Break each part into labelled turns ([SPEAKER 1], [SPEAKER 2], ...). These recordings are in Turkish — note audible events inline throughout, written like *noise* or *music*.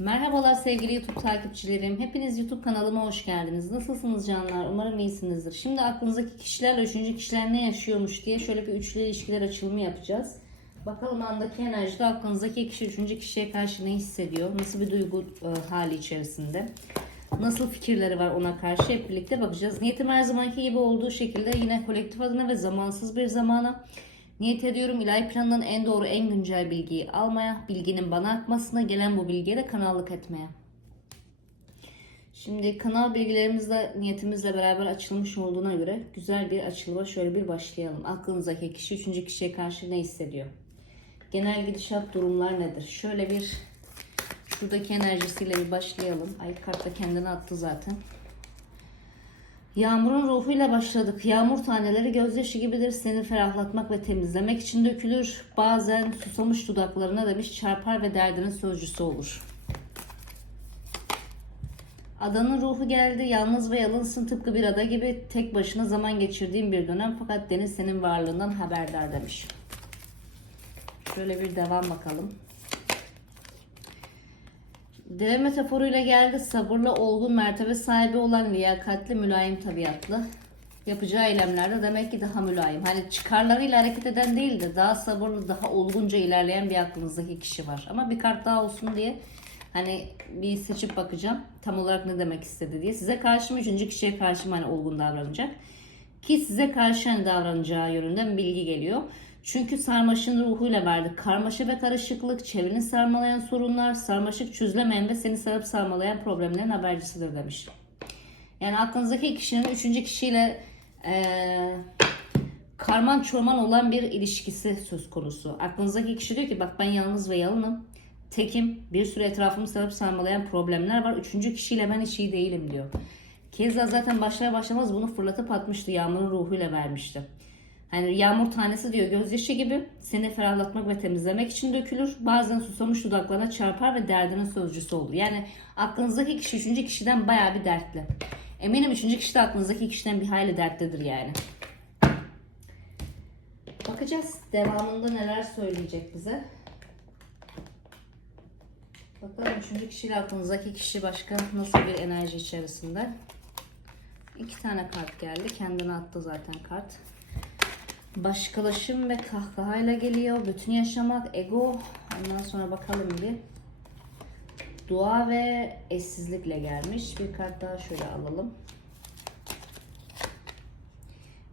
[SPEAKER 1] Merhabalar sevgili YouTube takipçilerim. Hepiniz YouTube kanalıma hoş geldiniz. Nasılsınız canlar? Umarım iyisinizdir. Şimdi aklınızdaki kişilerle üçüncü kişiler ne yaşıyormuş diye şöyle bir üçlü ilişkiler açılımı yapacağız. Bakalım andaki enerjide aklınızdaki kişi üçüncü kişiye karşı ne hissediyor? Nasıl bir duygu e, hali içerisinde? Nasıl fikirleri var ona karşı hep birlikte bakacağız. Niyetim her zamanki gibi olduğu şekilde yine kolektif adına ve zamansız bir zamana Niyet ediyorum ilahi plandan en doğru en güncel bilgiyi almaya, bilginin bana akmasına, gelen bu bilgiye de kanallık etmeye. Şimdi kanal bilgilerimizle niyetimizle beraber açılmış olduğuna göre güzel bir açılıma şöyle bir başlayalım. Aklınızdaki kişi üçüncü kişiye karşı ne hissediyor? Genel gidişat durumlar nedir? Şöyle bir şuradaki enerjisiyle bir başlayalım. Ay kart da kendini attı zaten. Yağmurun ruhuyla başladık. Yağmur taneleri gözyaşı gibidir. Seni ferahlatmak ve temizlemek için dökülür. Bazen susamış dudaklarına demiş çarpar ve derdinin sözcüsü olur. Adanın ruhu geldi. Yalnız ve yalınsın tıpkı bir ada gibi tek başına zaman geçirdiğin bir dönem fakat deniz senin varlığından haberdar demiş. Şöyle bir devam bakalım. Deve metaforuyla geldi. Sabırlı, olgun, mertebe sahibi olan liyakatli, mülayim tabiatlı. Yapacağı eylemlerde demek ki daha mülayim. Hani çıkarlarıyla hareket eden değil de daha sabırlı, daha olgunca ilerleyen bir aklınızdaki kişi var. Ama bir kart daha olsun diye hani bir seçip bakacağım. Tam olarak ne demek istedi diye. Size karşı mı, üçüncü kişiye karşı mı hani olgun davranacak? Ki size karşı hani davranacağı yönünden bilgi geliyor. Çünkü sarmaşın ruhuyla verdi. Karmaşa ve karışıklık, çevreni sarmalayan sorunlar, sarmaşık çözülemeyen ve seni sarıp sarmalayan problemlerin habercisidir demiş. Yani aklınızdaki kişinin üçüncü kişiyle eee, karman çorman olan bir ilişkisi söz konusu. Aklınızdaki kişi diyor ki bak ben yalnız ve yalınım. Tekim bir sürü etrafımı sarıp sarmalayan problemler var. Üçüncü kişiyle ben hiç iyi değilim diyor. Keza zaten başlar başlamaz bunu fırlatıp atmıştı. Yağmurun ruhuyla vermişti. Hani yağmur tanesi diyor gözyaşı gibi seni ferahlatmak ve temizlemek için dökülür. Bazen susamış dudaklarına çarpar ve derdinin sözcüsü olur. Yani aklınızdaki kişi üçüncü kişiden bayağı bir dertli. Eminim üçüncü kişi de aklınızdaki kişiden bir hayli dertlidir yani. Bakacağız devamında neler söyleyecek bize. Bakalım üçüncü kişiyle aklınızdaki kişi başka nasıl bir enerji içerisinde. İki tane kart geldi. Kendine attı zaten kart. Başkalaşım ve kahkahayla geliyor. Bütün yaşamak, ego. Ondan sonra bakalım bir. Dua ve eşsizlikle gelmiş. Bir kart daha şöyle alalım.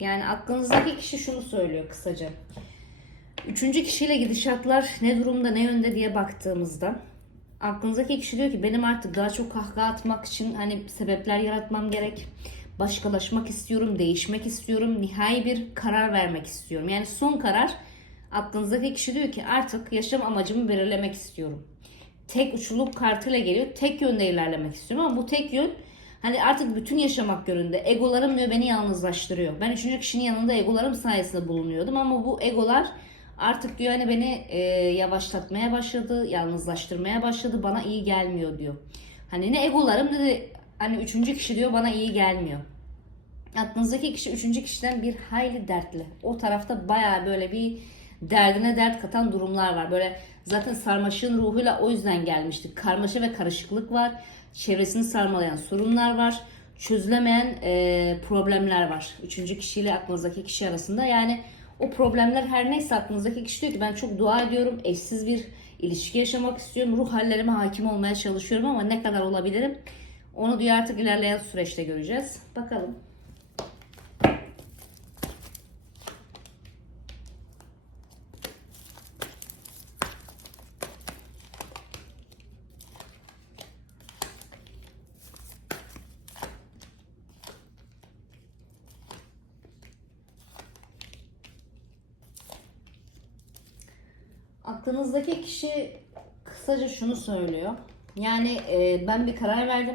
[SPEAKER 1] Yani aklınızdaki kişi şunu söylüyor kısaca. Üçüncü kişiyle gidişatlar ne durumda ne yönde diye baktığımızda aklınızdaki kişi diyor ki benim artık daha çok kahkaha atmak için hani sebepler yaratmam gerek. Başkalaşmak istiyorum, değişmek istiyorum, nihai bir karar vermek istiyorum. Yani son karar aklınızdaki kişi diyor ki artık yaşam amacımı belirlemek istiyorum. Tek uçluluk kartıyla geliyor. Tek yönde ilerlemek istiyorum ama bu tek yön hani artık bütün yaşamak yönünde. Egolarım diyor beni yalnızlaştırıyor. Ben üçüncü kişinin yanında egolarım sayesinde bulunuyordum ama bu egolar artık diyor hani beni e, yavaşlatmaya başladı, yalnızlaştırmaya başladı. Bana iyi gelmiyor diyor. Hani ne egolarım ne de hani üçüncü kişi diyor bana iyi gelmiyor. Aklınızdaki kişi üçüncü kişiden bir hayli dertli. O tarafta baya böyle bir derdine dert katan durumlar var. Böyle zaten sarmaşığın ruhuyla o yüzden gelmiştik. Karmaşa ve karışıklık var. Çevresini sarmalayan sorunlar var. Çözülemeyen e, problemler var. Üçüncü kişiyle aklınızdaki kişi arasında. Yani o problemler her neyse aklınızdaki kişi diyor ki ben çok dua ediyorum. Eşsiz bir ilişki yaşamak istiyorum. Ruh hallerime hakim olmaya çalışıyorum ama ne kadar olabilirim? Onu diyor artık ilerleyen süreçte göreceğiz. Bakalım. Aklınızdaki kişi kısaca şunu söylüyor. Yani e, ben bir karar verdim.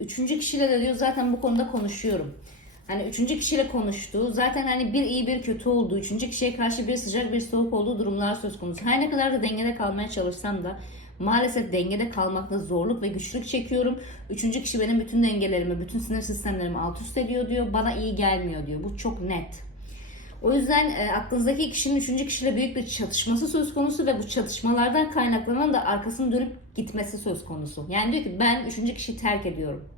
[SPEAKER 1] Üçüncü kişiyle de diyor zaten bu konuda konuşuyorum. Hani üçüncü kişiyle konuştuğu zaten hani bir iyi bir kötü olduğu, üçüncü kişiye karşı bir sıcak bir soğuk olduğu durumlar söz konusu. Her ne kadar da dengede kalmaya çalışsam da maalesef dengede kalmakta zorluk ve güçlük çekiyorum. Üçüncü kişi benim bütün dengelerimi, bütün sinir sistemlerimi alt üst ediyor diyor. Bana iyi gelmiyor diyor. Bu çok net. O yüzden e, aklınızdaki kişinin üçüncü kişiyle büyük bir çatışması söz konusu ve bu çatışmalardan kaynaklanan da arkasını dönüp gitmesi söz konusu. Yani diyor ki ben üçüncü kişiyi terk ediyorum.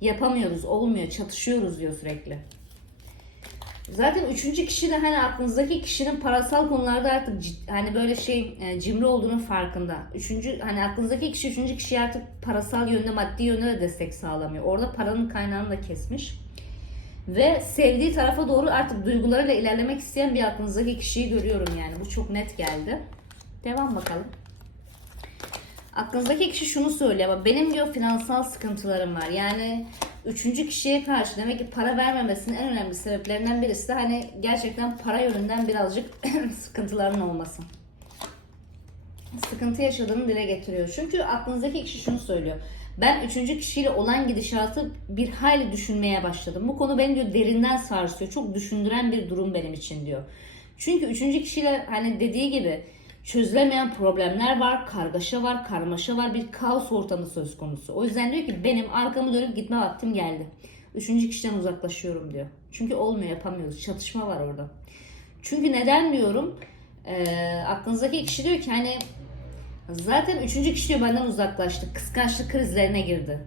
[SPEAKER 1] Yapamıyoruz, olmuyor, çatışıyoruz diyor sürekli. Zaten üçüncü kişi de hani aklınızdaki kişinin parasal konularda artık hani böyle şey e, cimri olduğunun farkında. Üçüncü hani aklınızdaki kişi üçüncü kişiye artık parasal yönde maddi yönde de destek sağlamıyor. Orada paranın kaynağını da kesmiş. Ve sevdiği tarafa doğru artık duygularıyla ilerlemek isteyen bir aklınızdaki kişiyi görüyorum yani. Bu çok net geldi. Devam bakalım. Aklınızdaki kişi şunu söylüyor ama benim diyor finansal sıkıntılarım var. Yani üçüncü kişiye karşı demek ki para vermemesinin en önemli sebeplerinden birisi de hani gerçekten para yönünden birazcık *clears throat* sıkıntıların olması. Sıkıntı yaşadığını dile getiriyor. Çünkü aklınızdaki kişi şunu söylüyor. Ben üçüncü kişiyle olan gidişatı bir hayli düşünmeye başladım. Bu konu beni diyor derinden sarsıyor. Çok düşündüren bir durum benim için diyor. Çünkü üçüncü kişiyle hani dediği gibi çözülemeyen problemler var, kargaşa var, karmaşa var, bir kaos ortamı söz konusu. O yüzden diyor ki benim arkamı dönüp gitme vaktim geldi. Üçüncü kişiden uzaklaşıyorum diyor. Çünkü olmuyor, yapamıyoruz. Çatışma var orada. Çünkü neden diyorum? Ee, aklınızdaki kişi diyor ki hani zaten üçüncü kişi diyor benden uzaklaştı. Kıskançlık krizlerine girdi.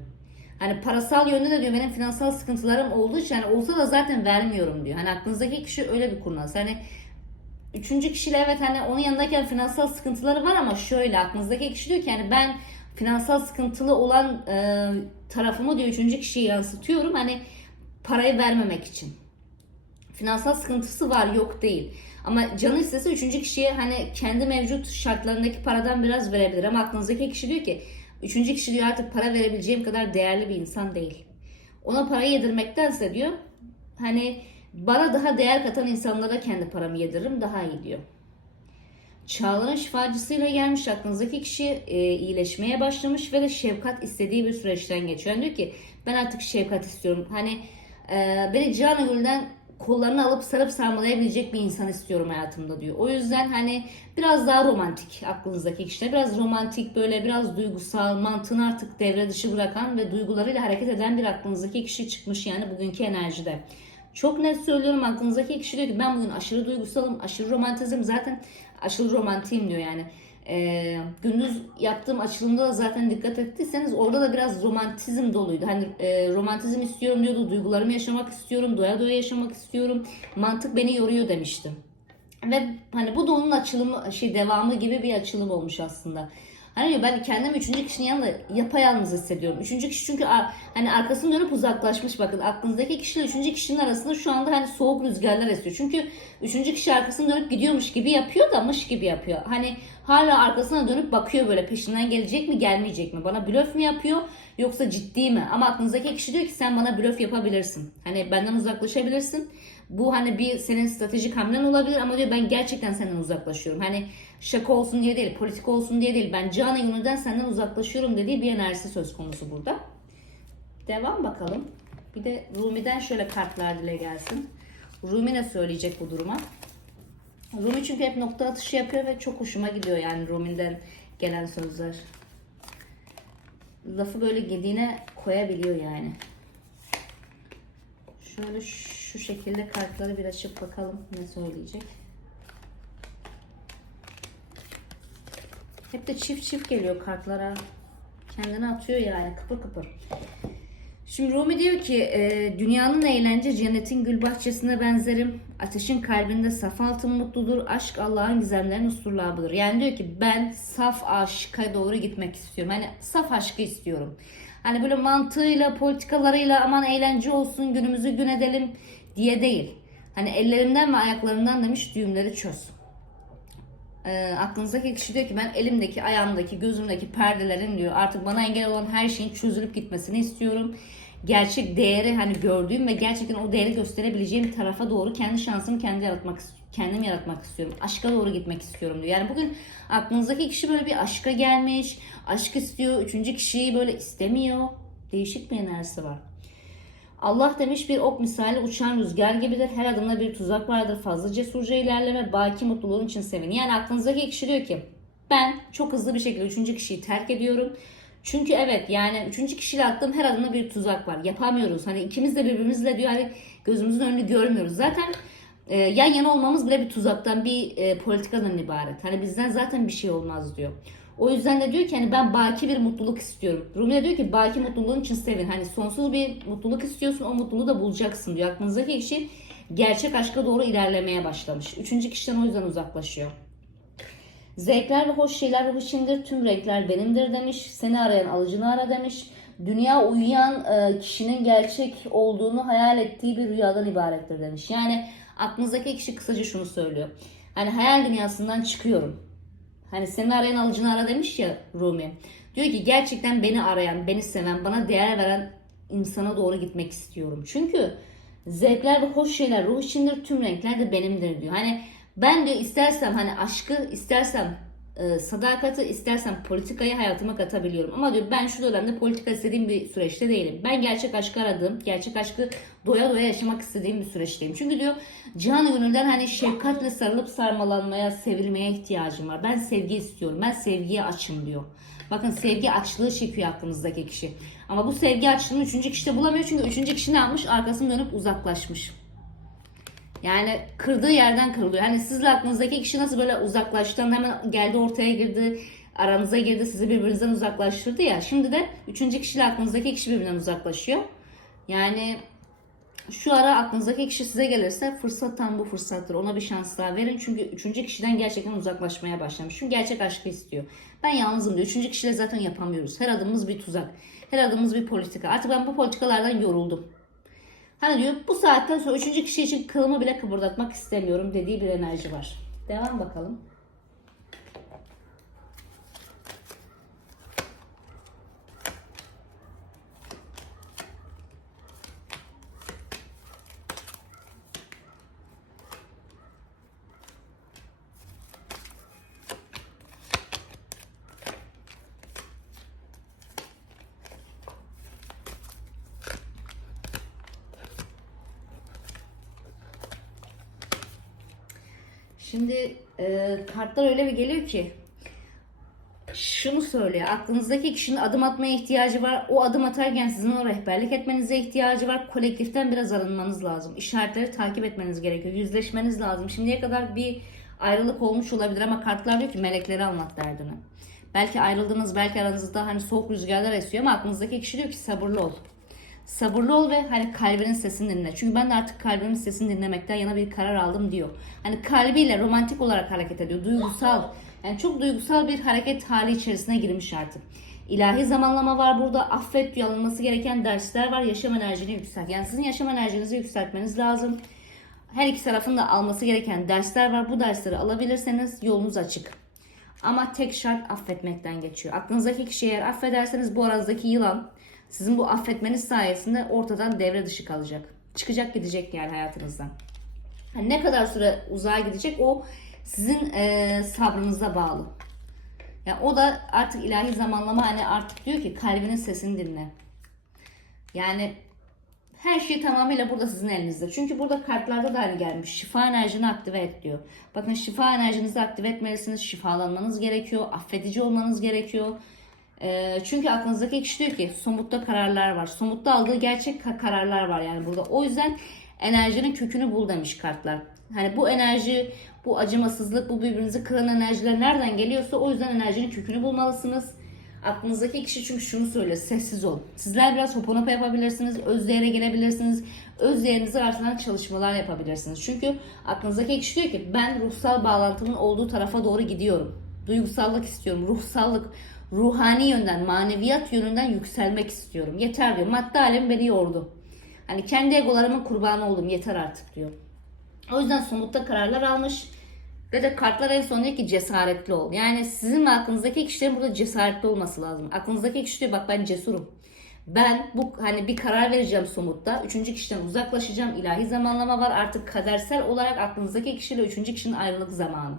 [SPEAKER 1] Hani parasal yönde de diyor benim finansal sıkıntılarım olduğu için hani olsa da zaten vermiyorum diyor. Hani aklınızdaki kişi öyle bir kurnaz. Hani üçüncü kişiyle evet hani onun yanındayken finansal sıkıntıları var ama şöyle aklınızdaki kişi diyor ki yani ben finansal sıkıntılı olan e, tarafımı diyor üçüncü kişiye yansıtıyorum hani parayı vermemek için. Finansal sıkıntısı var yok değil. Ama canı istese üçüncü kişiye hani kendi mevcut şartlarındaki paradan biraz verebilir. Ama aklınızdaki kişi diyor ki üçüncü kişi diyor artık para verebileceğim kadar değerli bir insan değil. Ona parayı yedirmektense diyor hani bana daha değer katan insanlara kendi paramı yediririm daha iyi diyor. Çağlar'ın şifacısıyla gelmiş aklınızdaki kişi e, iyileşmeye başlamış ve de şefkat istediği bir süreçten geçiyor. Yani diyor ki ben artık şefkat istiyorum. Hani e, beni canı gülden kollarını alıp sarıp sarmalayabilecek bir insan istiyorum hayatımda diyor. O yüzden hani biraz daha romantik aklınızdaki kişiler. Biraz romantik böyle biraz duygusal mantığını artık devre dışı bırakan ve duygularıyla hareket eden bir aklınızdaki kişi çıkmış yani bugünkü enerjide. Çok net söylüyorum aklınızdaki kişi diyor ki ben bugün aşırı duygusalım, aşırı romantizm zaten aşırı romantiyim diyor yani. Ee, gündüz yaptığım açılımda da zaten dikkat ettiyseniz orada da biraz romantizm doluydu. Hani e, romantizm istiyorum diyordu, duygularımı yaşamak istiyorum, doya doya yaşamak istiyorum. Mantık beni yoruyor demiştim. Ve hani bu da onun açılımı, şey devamı gibi bir açılım olmuş aslında. Hani diyor ben kendimi üçüncü kişinin yanında yapayalnız hissediyorum. Üçüncü kişi çünkü hani arkasını dönüp uzaklaşmış bakın. Aklınızdaki kişiyle üçüncü kişinin arasında şu anda hani soğuk rüzgarlar esiyor. Çünkü üçüncü kişi arkasını dönüp gidiyormuş gibi yapıyor da mış gibi yapıyor. Hani hala arkasına dönüp bakıyor böyle peşinden gelecek mi gelmeyecek mi? Bana blöf mü yapıyor yoksa ciddi mi? Ama aklınızdaki kişi diyor ki sen bana blöf yapabilirsin. Hani benden uzaklaşabilirsin. Bu hani bir senin stratejik hamlen olabilir ama diyor ben gerçekten senden uzaklaşıyorum. Hani şaka olsun diye değil, politik olsun diye değil. Ben canı gönülden senden uzaklaşıyorum dediği bir enerjisi söz konusu burada. Devam bakalım. Bir de Rumi'den şöyle kartlar dile gelsin. Rumi ne söyleyecek bu duruma? Rumi çünkü hep nokta atışı yapıyor ve çok hoşuma gidiyor yani Rumi'den gelen sözler. Lafı böyle gediğine koyabiliyor yani. Şöyle şu şekilde kartları bir açıp bakalım ne söyleyecek. Hep de çift çift geliyor kartlara. Kendini atıyor yani kıpır kıpır. Şimdi Rumi diyor ki e, dünyanın eğlence cennetin gül bahçesine benzerim. Ateşin kalbinde saf altın mutludur. Aşk Allah'ın gizemlerinin usturlabıdır. Yani diyor ki ben saf aşka doğru gitmek istiyorum. Hani saf aşkı istiyorum. Hani böyle mantığıyla, politikalarıyla aman eğlence olsun günümüzü gün edelim diye değil. Hani ellerimden ve ayaklarımdan demiş düğümleri çöz. E, aklınızdaki kişi diyor ki ben elimdeki, ayağımdaki, gözümdeki perdelerin diyor artık bana engel olan her şeyin çözülüp gitmesini istiyorum. Gerçek değeri hani gördüğüm ve gerçekten o değeri gösterebileceğim tarafa doğru kendi şansımı kendi yaratmak kendim yaratmak istiyorum. Aşka doğru gitmek istiyorum diyor. Yani bugün aklınızdaki kişi böyle bir aşka gelmiş, aşk istiyor, üçüncü kişiyi böyle istemiyor. Değişik bir enerjisi var. Allah demiş bir ok misali uçan rüzgar gibidir. Her adımda bir tuzak vardır. Fazla cesurca ilerleme, baki mutluluğun için sevin. Yani aklınızdaki kişi diyor ki ben çok hızlı bir şekilde üçüncü kişiyi terk ediyorum. Çünkü evet yani üçüncü kişiyle attığım her adımda bir tuzak var. Yapamıyoruz. Hani ikimiz de birbirimizle diyor hani gözümüzün önünü görmüyoruz. Zaten e, yan yana olmamız bile bir tuzaktan, bir e, politikadan ibaret. Hani bizden zaten bir şey olmaz diyor. O yüzden de diyor ki hani ben baki bir mutluluk istiyorum. Rumi de diyor ki baki mutluluğun için sevin. Hani sonsuz bir mutluluk istiyorsun o mutluluğu da bulacaksın diyor. Aklınızdaki kişi gerçek aşka doğru ilerlemeye başlamış. Üçüncü kişiden o yüzden uzaklaşıyor. Zevkler ve hoş şeyler ruh içindir. Tüm renkler benimdir demiş. Seni arayan alıcını ara demiş. Dünya uyuyan e, kişinin gerçek olduğunu hayal ettiği bir rüyadan ibarettir demiş. Yani aklınızdaki kişi kısaca şunu söylüyor. Hani hayal dünyasından çıkıyorum. Hani seni arayan alıcını ara demiş ya Rumi. Diyor ki gerçekten beni arayan, beni seven, bana değer veren insana doğru gitmek istiyorum. Çünkü zevkler ve hoş şeyler ruh içindir, tüm renkler de benimdir diyor. Hani ben diyor istersem hani aşkı, istersem e, sadakati, istersem politikayı hayatıma katabiliyorum. Ama diyor ben şu dönemde politika istediğim bir süreçte değilim. Ben gerçek aşkı aradığım, gerçek aşkı doya doya yaşamak istediğim bir süreçteyim. Çünkü diyor can gönülden hani şefkatle sarılıp sarmalanmaya, sevilmeye ihtiyacım var. Ben sevgi istiyorum. Ben sevgiye açım diyor. Bakın sevgi açlığı çekiyor aklınızdaki kişi. Ama bu sevgi açlığını üçüncü kişi de bulamıyor. Çünkü üçüncü kişi ne yapmış? Arkasını dönüp uzaklaşmış. Yani kırdığı yerden kırılıyor. Hani sizle aklınızdaki kişi nasıl böyle uzaklaştı hemen geldi ortaya girdi, aranıza girdi, sizi birbirinizden uzaklaştırdı ya. Şimdi de üçüncü kişiyle aklınızdaki kişi birbirinden uzaklaşıyor. Yani şu ara aklınızdaki kişi size gelirse fırsat tam bu fırsattır. Ona bir şans daha verin. Çünkü üçüncü kişiden gerçekten uzaklaşmaya başlamış. Çünkü gerçek aşkı istiyor. Ben yalnızım diyor. Üçüncü kişiyle zaten yapamıyoruz. Her adımımız bir tuzak. Her adımımız bir politika. Artık ben bu politikalardan yoruldum. Hani diyor bu saatten sonra üçüncü kişi için kılımı bile kıpırdatmak istemiyorum dediği bir enerji var. Devam bakalım. Şimdi e, kartlar öyle bir geliyor ki şunu söylüyor. Aklınızdaki kişinin adım atmaya ihtiyacı var. O adım atarken sizin o rehberlik etmenize ihtiyacı var. Kolektiften biraz arınmanız lazım. İşaretleri takip etmeniz gerekiyor. Yüzleşmeniz lazım. Şimdiye kadar bir ayrılık olmuş olabilir ama kartlar diyor ki melekleri anlat derdini. Belki ayrıldınız, belki aranızda hani soğuk rüzgarlar esiyor ama aklınızdaki kişi diyor ki sabırlı ol. Sabırlı ol ve hani kalbinin sesini dinle. Çünkü ben de artık kalbimin sesini dinlemekten yana bir karar aldım diyor. Hani kalbiyle romantik olarak hareket ediyor. Duygusal. Yani çok duygusal bir hareket hali içerisine girmiş artık. İlahi zamanlama var burada. Affet diyor. Alınması gereken dersler var. Yaşam enerjini yükselt. Yani sizin yaşam enerjinizi yükseltmeniz lazım. Her iki tarafın da alması gereken dersler var. Bu dersleri alabilirseniz yolunuz açık. Ama tek şart affetmekten geçiyor. Aklınızdaki kişiyi eğer affederseniz bu aranızdaki yılan sizin bu affetmeniz sayesinde ortadan devre dışı kalacak. Çıkacak gidecek yani hayatınızdan. Yani ne kadar süre uzağa gidecek o sizin e, sabrınıza bağlı. Yani o da artık ilahi zamanlama hani artık diyor ki kalbinin sesini dinle. Yani her şey tamamıyla burada sizin elinizde. Çünkü burada kartlarda da hani gelmiş. Şifa enerjini aktive et diyor. Bakın şifa enerjinizi aktive etmelisiniz. Şifalanmanız gerekiyor. Affedici olmanız gerekiyor. E, çünkü aklınızdaki kişi diyor ki somutta kararlar var. Somutta aldığı gerçek kararlar var yani burada. O yüzden enerjinin kökünü bul demiş kartlar. Hani bu enerji, bu acımasızlık, bu birbirinizi kıran enerjiler nereden geliyorsa o yüzden enerjinin kökünü bulmalısınız. Aklınızdaki kişi çünkü şunu söylüyor. Sessiz ol. Sizler biraz hoponopo yapabilirsiniz. Öz değere gelebilirsiniz. Öz değerinizi artıran çalışmalar yapabilirsiniz. Çünkü aklınızdaki kişi diyor ki ben ruhsal bağlantımın olduğu tarafa doğru gidiyorum. Duygusallık istiyorum. Ruhsallık. Ruhani yönden, maneviyat yönünden yükselmek istiyorum. Yeter diyor. Madde alemi beni yordu. Hani kendi egolarımın kurbanı oldum. Yeter artık diyor. O yüzden somutta kararlar almış. Ve de kartlar en son diyor ki cesaretli ol. Yani sizin ve aklınızdaki kişilerin burada cesaretli olması lazım. Aklınızdaki kişi diyor bak ben cesurum. Ben bu hani bir karar vereceğim somutta. Üçüncü kişiden uzaklaşacağım. İlahi zamanlama var. Artık kadersel olarak aklınızdaki kişiyle üçüncü kişinin ayrılık zamanı.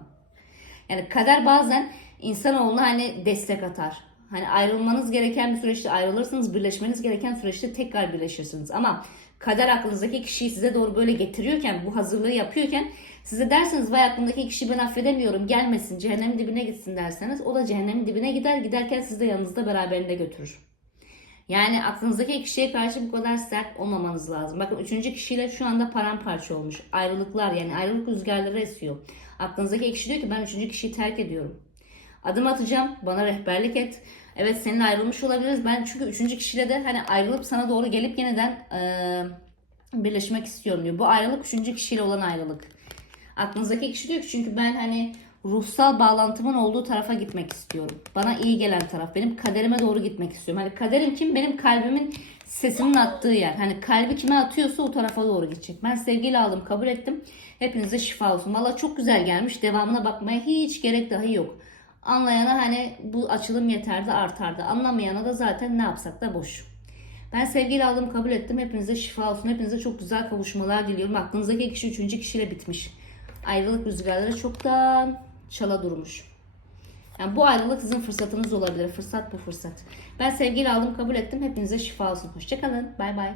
[SPEAKER 1] Yani kader bazen insanoğluna hani destek atar. Hani ayrılmanız gereken bir süreçte ayrılırsınız, birleşmeniz gereken süreçte tekrar birleşirsiniz. Ama kader aklınızdaki kişiyi size doğru böyle getiriyorken, bu hazırlığı yapıyorken size derseniz vay aklımdaki kişiyi ben affedemiyorum gelmesin cehennemin dibine gitsin derseniz o da cehennemin dibine gider giderken sizi de yanınızda beraberinde götürür. Yani aklınızdaki kişiye karşı bu kadar sert olmamanız lazım. Bakın üçüncü kişiyle şu anda paramparça olmuş. Ayrılıklar yani ayrılık rüzgarları esiyor. Aklınızdaki kişi diyor ki ben üçüncü kişiyi terk ediyorum. Adım atacağım. Bana rehberlik et. Evet seninle ayrılmış olabiliriz. Ben çünkü üçüncü kişiyle de hani ayrılıp sana doğru gelip yeniden eee, birleşmek istiyorum diyor. Bu ayrılık üçüncü kişiyle olan ayrılık. Aklınızdaki kişi diyor ki çünkü ben hani ruhsal bağlantımın olduğu tarafa gitmek istiyorum. Bana iyi gelen taraf. Benim kaderime doğru gitmek istiyorum. Hani kaderim kim? Benim kalbimin sesinin attığı yer. Hani kalbi kime atıyorsa o tarafa doğru gidecek. Ben sevgiyle aldım, kabul ettim. Hepinize şifa olsun. Valla çok güzel gelmiş. Devamına bakmaya hiç gerek dahi yok. Anlayana hani bu açılım yeterdi artardı. Anlamayana da zaten ne yapsak da boş. Ben sevgiyle aldım kabul ettim. Hepinize şifa olsun. Hepinize çok güzel kavuşmalar diliyorum. Aklınızdaki kişi üçüncü kişiyle bitmiş. Ayrılık rüzgarları çoktan çala durmuş. Yani bu ayrılık sizin fırsatınız olabilir. Fırsat bu fırsat. Ben sevgiyle aldım kabul ettim. Hepinize şifa olsun. Hoşçakalın. Bay bay.